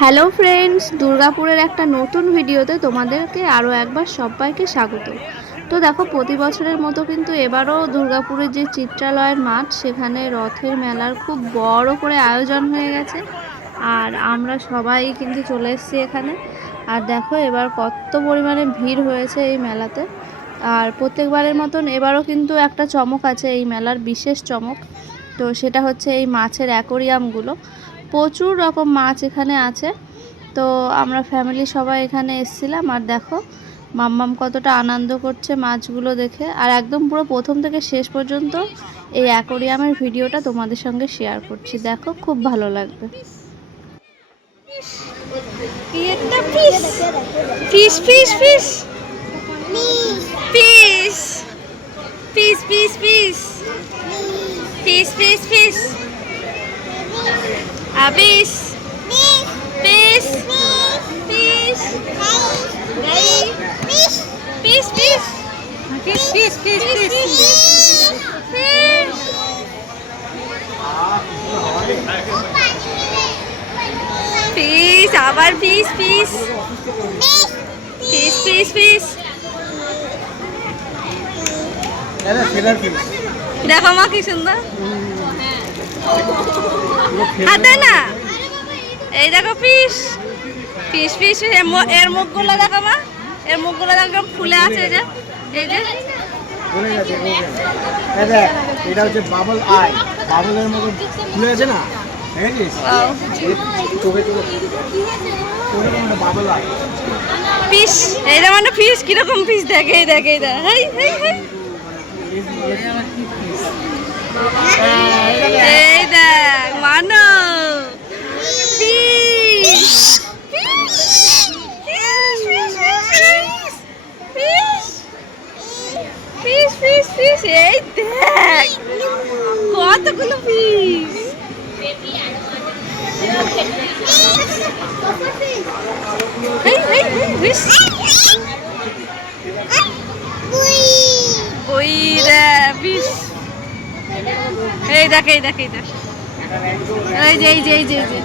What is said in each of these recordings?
Hello friends, দুর্গাপুরের একটা নতুন ভিডিওতে তোমাদেরকে আরও একবার সবাইকে স্বাগত। তো দেখো, প্রতি বছরের মতো কিন্তু এবারও দুর্গাপুরের যে চিত্রালয়ের মাঠ, সেখানে রথের মেলার খুব বড় করে আয়োজন হয়ে গেছে। আর আমরা সবাই কিন্তু চলে এসেছি এখানে। আর দেখো এবার কত পরিমাণে ভিড় হয়েছে এই মেলাতে। আর প্রত্যেকবারের মতন এবারও কিন্তু একটা চমক আছে, এই মেলার বিশেষ চমক। তো সেটা হচ্ছে এই মাছের অ্যাকোরিয়ামগুলো। প্রচুর রকম মাছ এখানে আছে। তো আমরা ফ্যামিলি সবাই এখানে এসেছিলাম। আর দেখো মাম্মাম কতটা আনন্দ করছে মাছগুলো দেখে। আর একদম পুরো প্রথম থেকে শেষ পর্যন্ত এই অ্যাকোরিয়ামের ভিডিওটা তোমাদের সঙ্গে শেয়ার করছি, দেখো খুব ভালো লাগবে। Fish fish fish fish fish fish fish fish fish fish আবিশ ফিশ ফিশ গই fish fish fish fish fish fish fish fish আবার fish fish fish fish fish. দেখো মা কি সুন্দর হাতে না। এই দেখো ফিশ ফিশ ফিশ। এর মুখগুলো দেখো মা, এর মুখগুলো একদম ফুলে আছে। এই যে এই যে এটা হচ্ছে বাবল আই, বাবলের মতো ফুলে আছে না, বাবল আই ফিশ। এইটা মানে ফিশ কিরকম ফিশ দেখে, এই দেখে এই দেখ, এই দেখ মানো ফিশ ফিশ ফিশ ফিশ। এই দেখ কতগুলো ফিশ। ওই রে ফিশ। এই দেখ এই দেখ এই দেখ, এই যে এই যে এই যে এই যে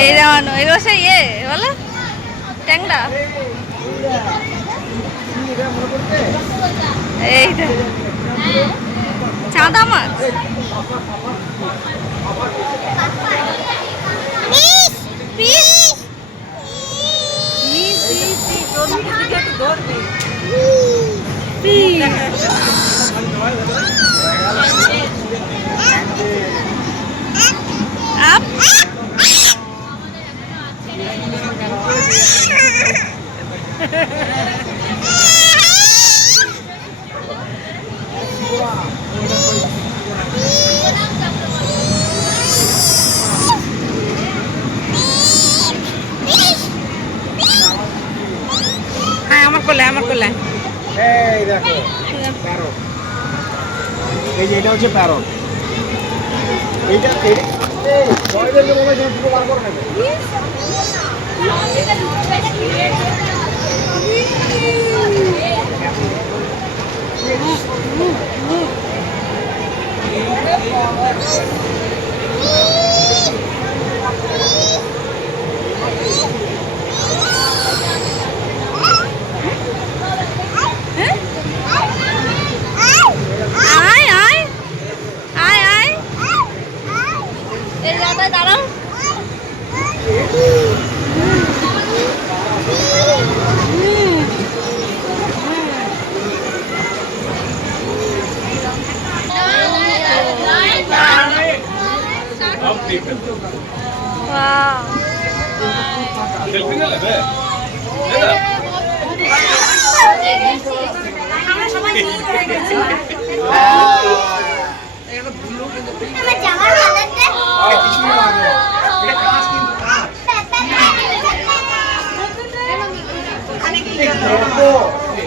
এই রানো এগুলো সে ইয়ে বলে ট্যাংরা। এই দেখ চাঁদা মাছ। আমার কোলে আমার কোলে। এই দেখো প্যারট, এই যে এটা হচ্ছে প্যারট। এইটা বড়দেরকে বলে যে পুরো বার করে নেবে। দাঁড়াও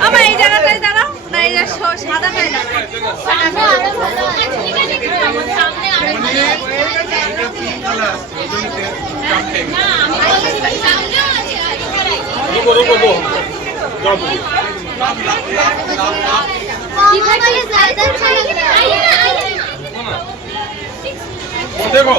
আমার এই জায়গাটায় দাঁড়াও না, এই যে সাদা পেয়ে যাবে। দেখো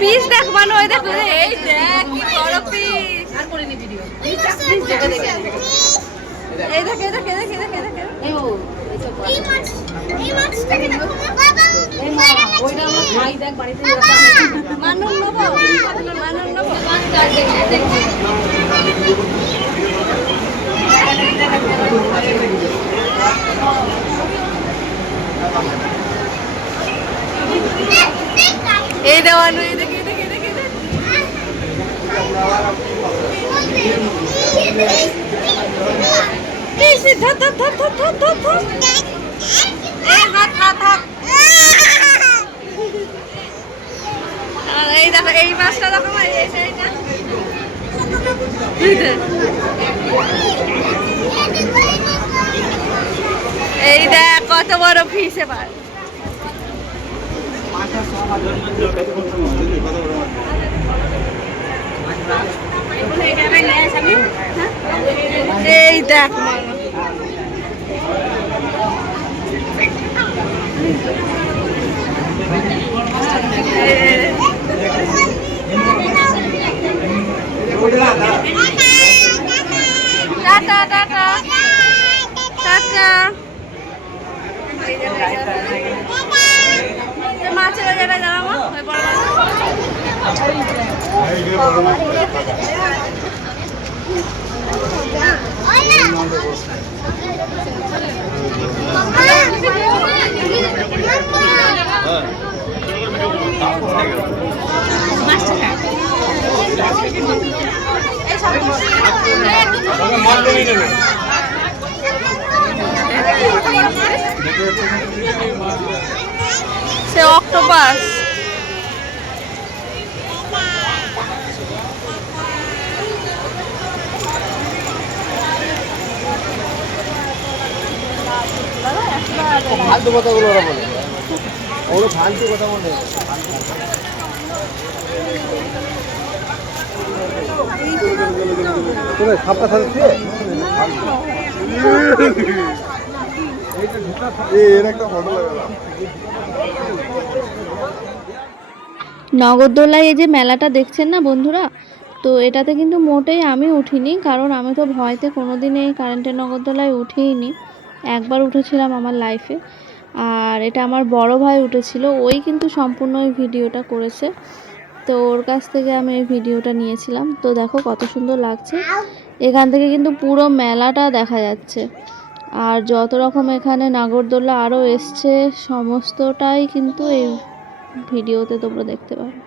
পিস দেখ মানে ওই দেখো এই দেখ কি বড় পিস আর করে নি ভিডিও এই দেখ এই দেখ এই দেখ এই দেখ এই দেখ এই ও এই মাছটাকে দেখো বাবা ওইটা আমরা খাই দেখ বাড়িতে মানুন নেব মানুন নেব মাছ কাট দেখ এই দেওয়ানো এই দেখে দেখে দেখে এই ধর ধর ধর ধর ধর ধর ধর এই হাত হাত হাত এই দেখো এই মাছটা দেখো এইটা এই দেখ কত বড় ফিশ এবার এই দেখ টাটা টাটা টাটা মাছের জায়গায় যাবো সে অক্টোপাস ফালতু কথাগুলো ওরা বলে ওরা ফালতু কথা বলে তোরা খাপটা থাকছে এর একটা ফটো লাগালাম নগরদোলায় এই যে মেলাটা দেখছেন না বন্ধুরা, তো এটাতে কিন্তু মোটেই আমি উঠিনি, কারণ আমি তো ভয়তে কোনোদিন এই কারেন্টের নগরদোলায় উঠিনি। একবার উঠেছিলাম আমার লাইফে, আর এটা আমার বড় ভাই উঠেছিল, ওই কিন্তু সম্পূর্ণ এই ভিডিওটা করেছে, তো ওর কাছ থেকে আমি এই ভিডিওটা নিয়েছিলাম। তো দেখো কত সুন্দর লাগছে, এখান থেকে কিন্তু পুরো মেলাটা দেখা যাচ্ছে। আর যত রকম এখানে নাগরদোলা আরও এসছে সমস্তটাই কিন্তু এই ভিডিওতে তোমরা দেখতে পাবে।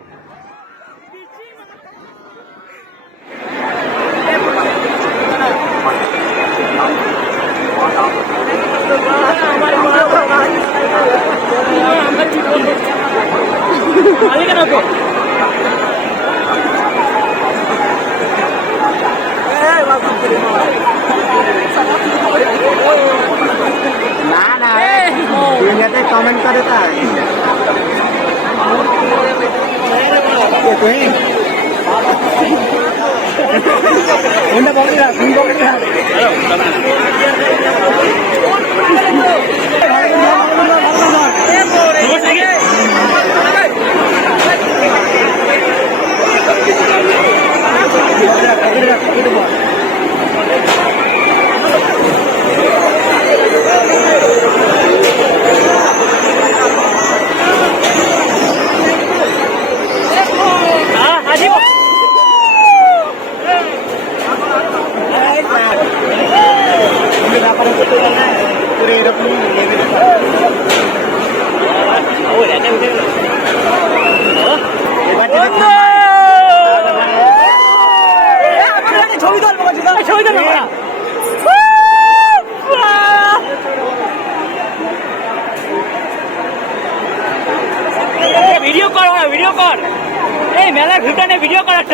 না না দুনিয়াতে কমেন্ট করে তাই কোনটা বলছিস কোন বলছিস ভিডিও কর, এই মেলার ভিতরে ভিডিও করাচ্ছ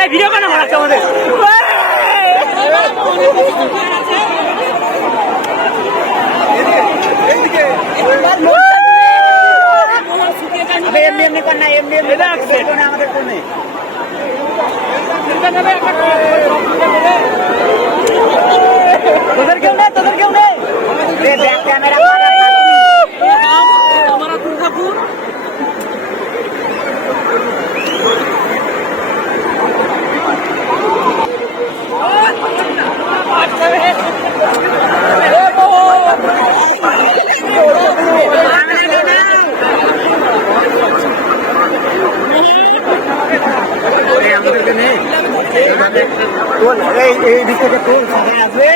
এই ভিডিও কেন বানাচ্ছ আমাদের? এমনি এমনি কর না, এমনি এমনি আমাদের কোন নেই। তোদের কেউ নেই, তোদের কেউ নেই। ব্যাক ক্যামেরা এই দিক থেকে তোর সবাই আসবে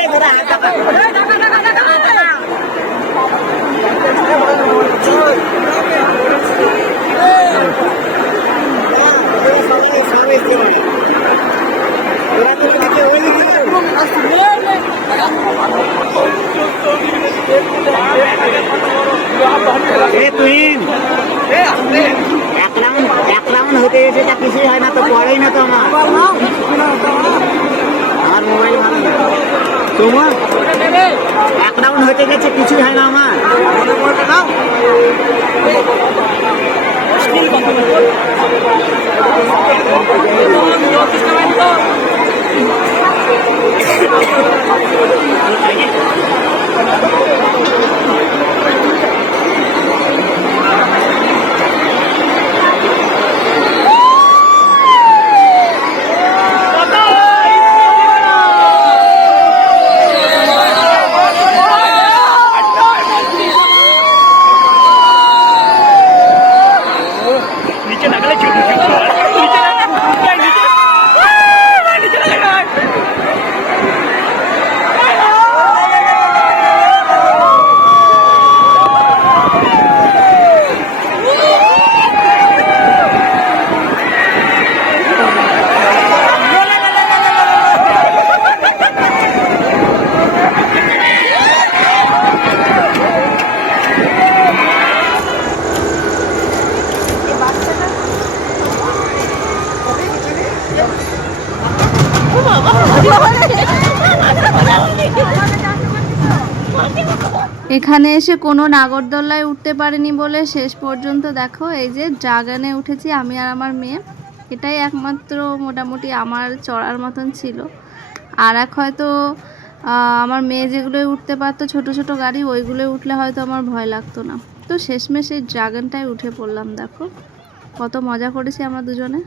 তুই এক রাউন্ড হতে গেছে, তা কিছুই হয় না তো, পড়েই না তো আমার মোবাইল ভালো না তোমার। এক রাউন্ড হতে গেছে, কিছুই হয় না আমার। এখানে এসে কোনো নাগরদোলায় উঠতে পারিনি বলে শেষ পর্যন্ত দেখো এই যে ড্রাগনে উঠেছি আমি আর আমার মেয়ে। এটাই একমাত্র মোটামুটি আমার চড়ার মতন ছিল। আর এক হয়তো আমার মেয়ে যেগুলোই উঠতে পারতো ছোট ছোট গাড়ি, ওইগুলোই উঠলে হয়তো আমার ভয় লাগতো না। তো শেষমেশ এই ড্রাগনটাই উঠে পড়লাম। দেখো কত মজা করেছি আমরা দুজনে।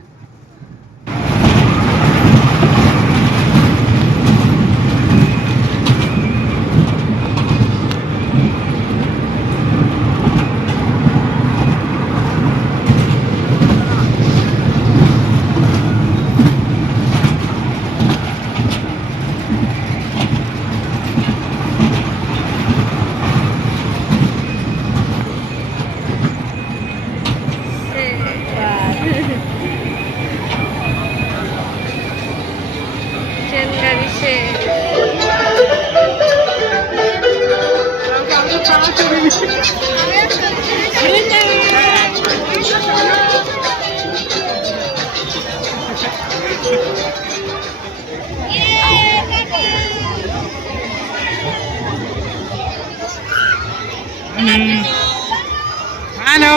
Hello.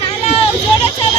চালাও, জোরে চালাও।